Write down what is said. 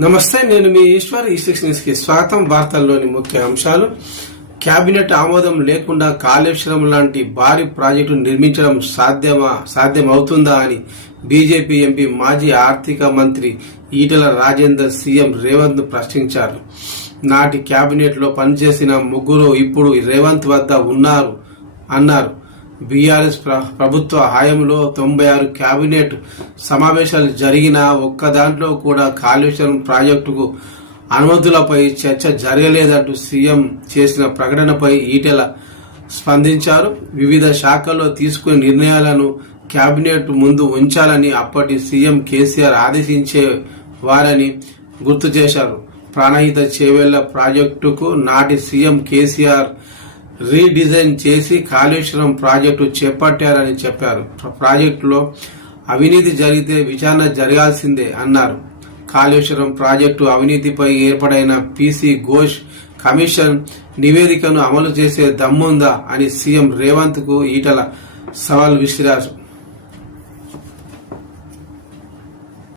నమస్తే, నేను మీ ఈశ్వర్. ఈ న్యూస్ కి స్వాగతం. వార్తల్లోని ముఖ్య అంశాలు. కేబినెట్ ఆమోదం లేకుండా కాళేశ్వరం లాంటి భారీ ప్రాజెక్టు నిర్మించడం సాధ్యమవుతుందా అని బీజేపీ ఎంపీ మాజీ ఆర్థిక మంత్రి ఈటెల రాజేందర్ సీఎం రేవంత్ ప్రశ్నించారు. నాటి కేబినెట్ లో పనిచేసిన ముగ్గురు ఇప్పుడు రేవంత్ వద్ద ఉన్నారు అన్నారు. బీఆర్ఎస్ ప్రభుత్వ హయాంలో 96 కేబినెట్ సమావేశాలు జరిగినా ఒక్క దాంట్లో కూడా కాళేశ్వరం ప్రాజెక్టుకు అనుమతులపై చర్చ జరగలేదంటూ సీఎం చేసిన ప్రకటనపై ఈటెల స్పందించారు. వివిధ శాఖల్లో తీసుకునే నిర్ణయాలను కేబినెట్ ముందు ఉంచాలని అప్పటి సీఎం కేసీఆర్ ఆదేశించేవారని గుర్తు చేశారు. ప్రాణహిత చేవెళ్ల ప్రాజెక్టుకు నాటి సీఎం కేసీఆర్ రీడిజైన్ చేసి కాళేశ్వరం ప్రాజెక్టు చేపట్టారని చెప్పారు. ప్రాజెక్టులో అవినీతి జరిగితే విచారణ జరగాల్సిందే అన్నారు. కాళేశ్వరం ప్రాజెక్టు అవినీతిపై ఏర్పడైన పీసీ ఘోష్ కమిషన్ నివేదికను అమలు చేసే దమ్ముందా అని సీఎం రేవంత్ కు ఈటల సవాల్ విసిరారు.